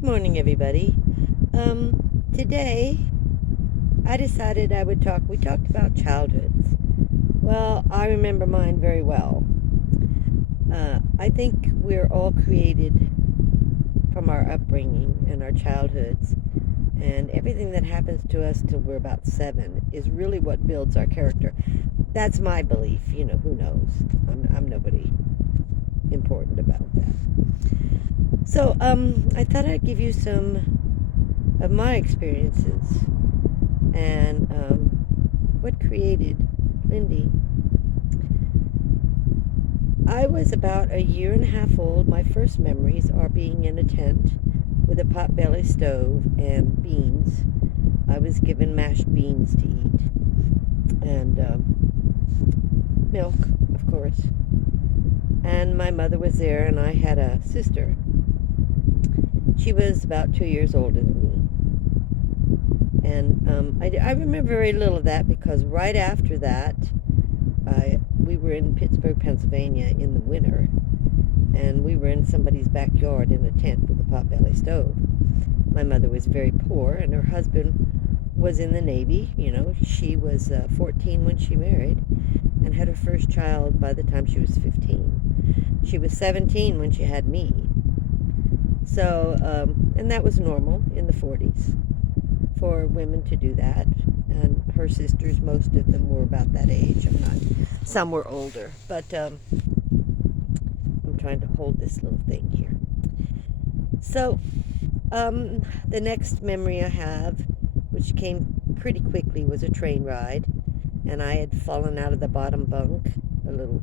Good morning, everybody. Today I decided I would talk. We talked about childhoods. Well, I remember mine very well. I think we're all created from our upbringing and our childhoods, and everything that happens to us till we're about 7 is really what builds our character. That's my belief. Who knows? I'm nobody important about that. So, I thought I'd give you some of my experiences and what created Lindy. I was about a year and a half old. My first memories are being in a tent with a potbelly stove and beans. I was given mashed beans to eat and milk, of course. And my mother was there, and I had a sister. She was about 2 years older than me. And I remember very little of that because right after that, we were in Pittsburgh, Pennsylvania in the winter, and we were in somebody's backyard in a tent with a potbelly stove. My mother was very poor, and her husband was in the Navy. She was 14 when she married and had her first child by the time she was 15. She was 17 when she had me. So, and that was normal in the 40s for women to do that. And her sisters, most of them were about that age. Some were older, but I'm trying to hold this little thing here. So, the next memory I have, which came pretty quickly, was a train ride, and I had fallen out of the bottom bunk, a little,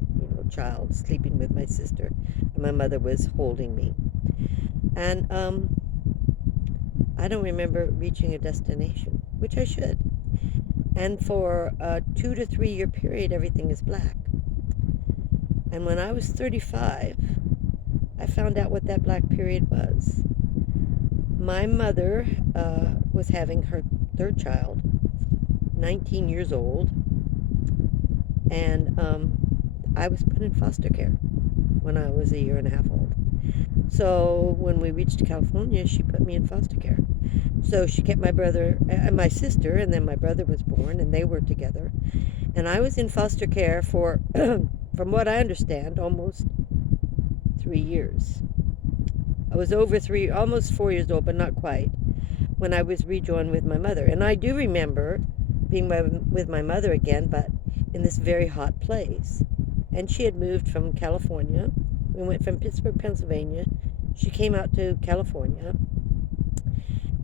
child sleeping with my sister, and my mother was holding me. And I don't remember reaching a destination, which I should. And for a 2 to 3 year period, everything is black. And when I was 35, I found out what that black period was. My mother was having her third child, 19 years old, and I was put in foster care when I was a year and a half old. So when we reached California, she put me in foster care. So she kept my brother and my sister, and then my brother was born, and they were together. And I was in foster care for, from what I understand, almost 3 years. I was over three, almost 4 years old, but not quite, when I was rejoined with my mother. And I do remember being with my mother again, but in this very hot place. And she had moved from California. We went from Pittsburgh, Pennsylvania. She came out to California,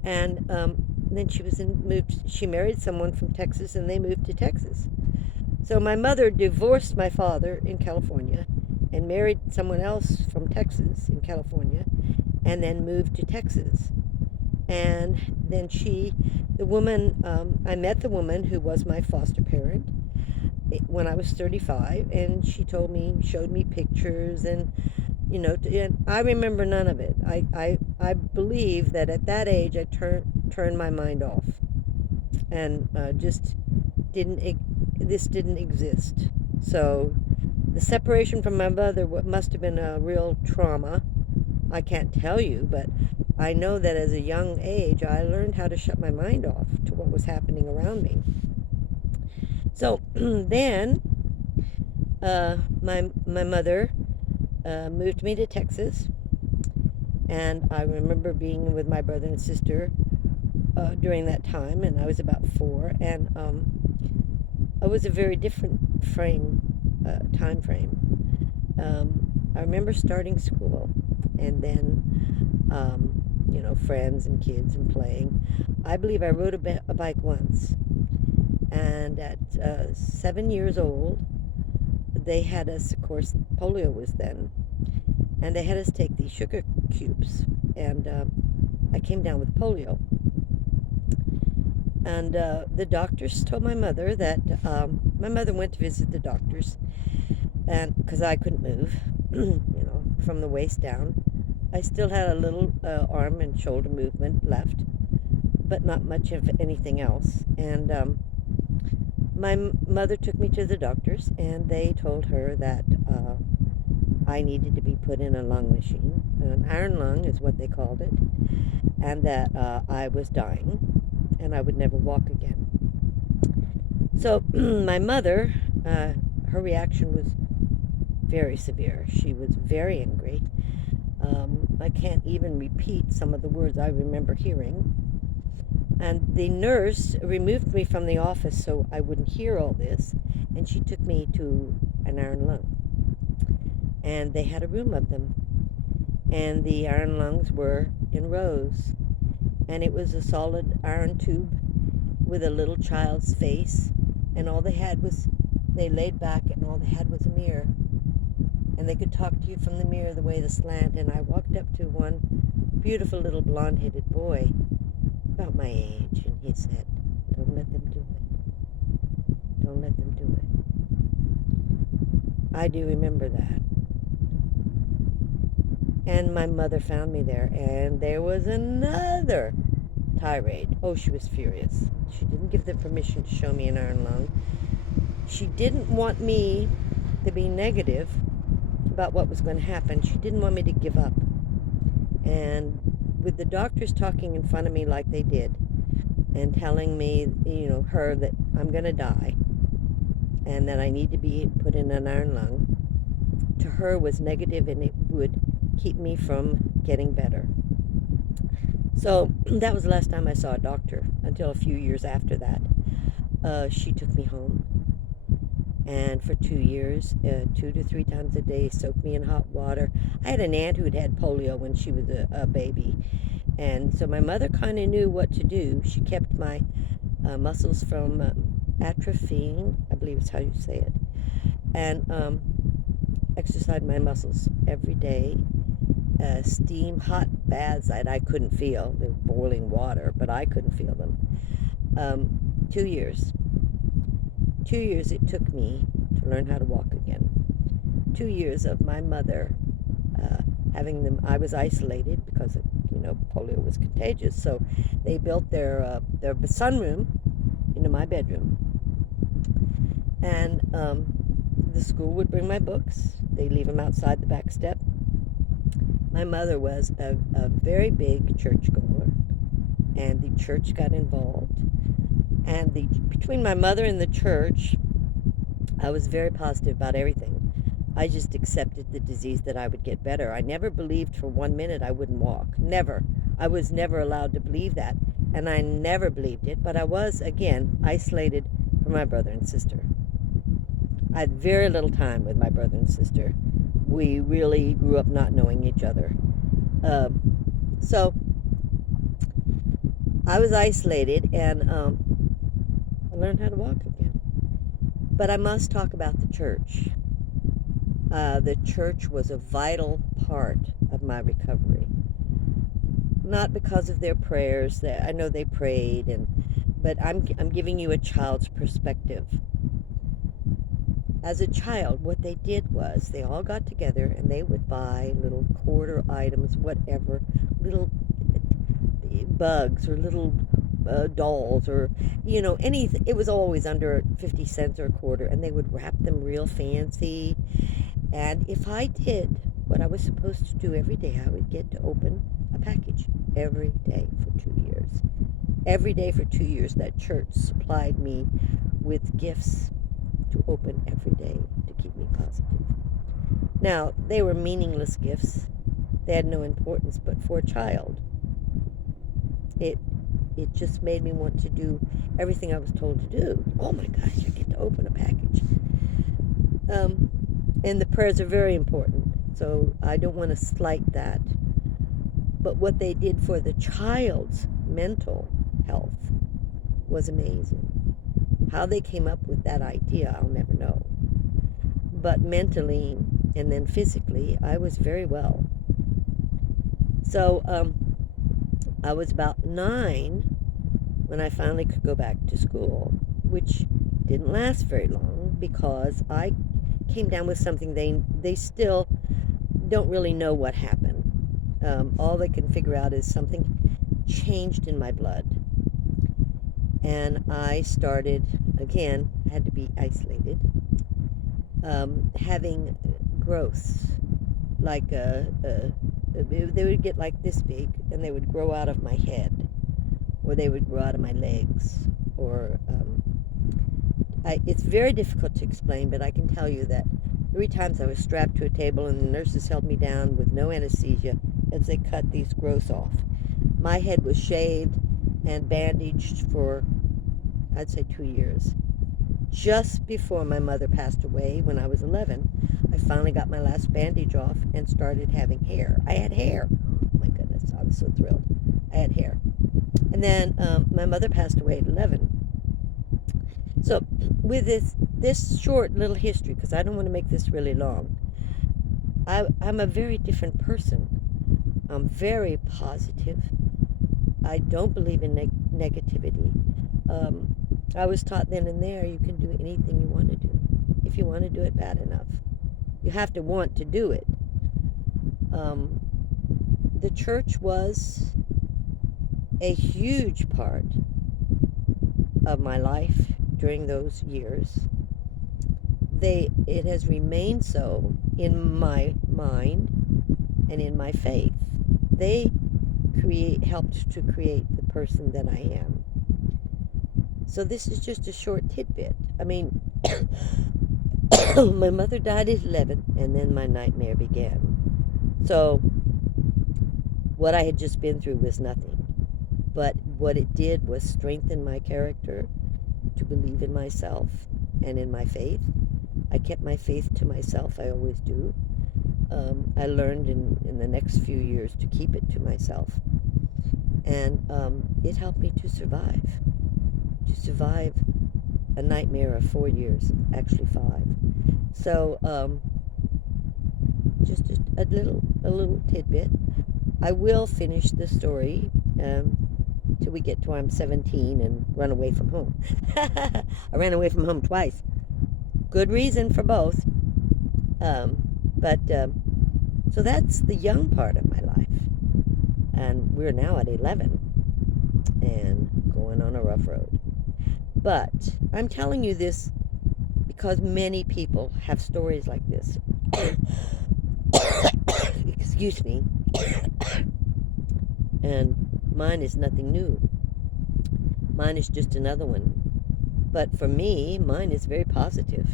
and then moved. She married someone from Texas, and they moved to Texas. So my mother divorced my father in California, and married someone else from Texas in California, and then moved to Texas. And then I met the woman who was my foster parent when I was 35, and she showed me pictures, and and I remember none of it. I believe that at that age I turned my mind off, and just didn't this didn't exist. So the separation from my mother must have been a real trauma. I can't tell you, but I know that as a young age I learned how to shut my mind off to what was happening around me. So then my mother moved me to Texas, and I remember being with my brother and sister during that time, and I was about 4, and it was a very different time frame. I remember starting school, and then friends and kids and playing. I believe I rode a bike once, and at 7 years old, they had us. Of course, polio was then, and they had us take these sugar cubes, and I came down with polio. And the doctors told my mother that my mother went to visit the doctors, and because I couldn't move, from the waist down, I still had a little arm and shoulder movement left, but not much of anything else. And my mother took me to the doctors, and they told her that I needed to be put in a lung machine. An iron lung is what they called it. and that I was dying and I would never walk again. So my mother, her reaction was very severe. She was very angry. I can't even repeat some of the words I remember hearing. And the nurse removed me from the office so I wouldn't hear all this, and she took me to an iron lung. And they had a room of them, and the iron lungs were in rows, and it was a solid iron tube with a little child's face, and all they had was, they laid back and all they had was a mirror, and they could talk to you from the mirror the way the slant. And I walked up to one beautiful little blonde-headed boy about my age, and he said, "Don't let them do it. Don't let them do it." I do remember that. And my mother found me there, and there was another tirade. Oh, she was furious. She didn't give them permission to show me an iron lung. She didn't want me to be negative about what was going to happen. She didn't want me to give up. And with the doctors talking in front of me like they did, and telling me, her, that I'm going to die and that I need to be put in an iron lung, to her was negative, and it would keep me from getting better. So that was the last time I saw a doctor until a few years after that. She took me home, and for 2 years, 2 to 3 times a day, soaked me in hot water. I had an aunt who'd had polio when she was a baby, and so my mother kind of knew what to do. She kept my muscles from atrophying, I believe is how you say it, and exercised my muscles every day. Steam hot baths that I couldn't feel. They were boiling water, but I couldn't feel them. 2 years. 2 years it took me to learn how to walk again. 2 years of my mother having them. I was isolated because polio was contagious. So they built their sunroom into my bedroom, and the school would bring my books. They leave them outside the back step. My mother was a very big churchgoer, and the church got involved. And between my mother and the church, I was very positive about everything. I just accepted the disease, that I would get better. I never believed for 1 minute I wouldn't walk. Never. I was never allowed to believe that. And I never believed it, but I was, again, isolated from my brother and sister. I had very little time with my brother and sister. We really grew up not knowing each other. So I was isolated, and I learned how to walk again. But I must talk about the church. The church was a vital part of my recovery. Not because of their prayers. I know they prayed, but I'm giving you a child's perspective. As a child, what they did was they all got together and they would buy little quarter items, whatever, little bugs or little dolls, or anything. It was always under 50 cents or a quarter, and they would wrap them real fancy. And if I did what I was supposed to do every day, I would get to open a package every day for 2 years. Every day for 2 years, that church supplied me with gifts to open every day to keep me positive. Now, they were meaningless gifts. They had no importance, but for a child, it just made me want to do everything I was told to do. Oh my gosh, I get to open a package. And the prayers are very important, so I don't want to slight that. But what they did for the child's mental health was amazing. How they came up with that idea, I'll never know. But mentally and then physically, I was very well. So I was about 9 when I finally could go back to school, which didn't last very long because I came down with something they still don't really know what happened. All they can figure out is something changed in my blood. And I started, again, had to be isolated, having growths, like They would get like this big, and they would grow out of my head, or they would grow out of my legs, or it's very difficult to explain, but I can tell you that 3 times I was strapped to a table and the nurses held me down with no anesthesia as they cut these growths off. My head was shaved and bandaged for, I'd say, 2 years. Just before my mother passed away when I was 11, I finally got my last bandage off and started having hair. I had hair. Oh my goodness, I was so thrilled. I had hair. And then my mother passed away at 11. So, with this short little history, because I don't want to make this really long, I'm a very different person. I'm very positive. I don't believe in negativity. Um, I was taught then and there you can do anything you want to do if you want to do it bad enough. You have to want to do it. Um, the church was a huge part of my life during those years. It has remained so in my mind and in my faith. They helped to create the person that I am. So this is just a short tidbit. I mean, my mother died at 11, and then my nightmare began. So what I had just been through was nothing. But what it did was strengthen my character to believe in myself and in my faith. I kept my faith to myself. I always do. I learned in the next few years to keep it to myself. And it helped me to survive. To survive a nightmare of 4 years, actually 5. So just a little tidbit. I will finish the story till we get to I'm 17 and run away from home. I ran away from home twice. Good reason for both. But so that's the young part of my life. And we're now at 11 and going on a rough road. But I'm telling you this because many people have stories like this. Excuse me. And mine is nothing new. Mine is just another one. But for me, mine is very positive.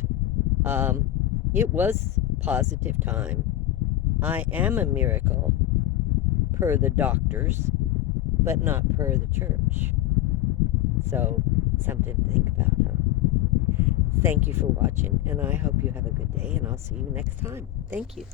It was positive time. I am a miracle, per the doctors, but not per the church. So, something to think about, huh? Thank you for watching, and I hope you have a good day, and I'll see you next time. Thank you.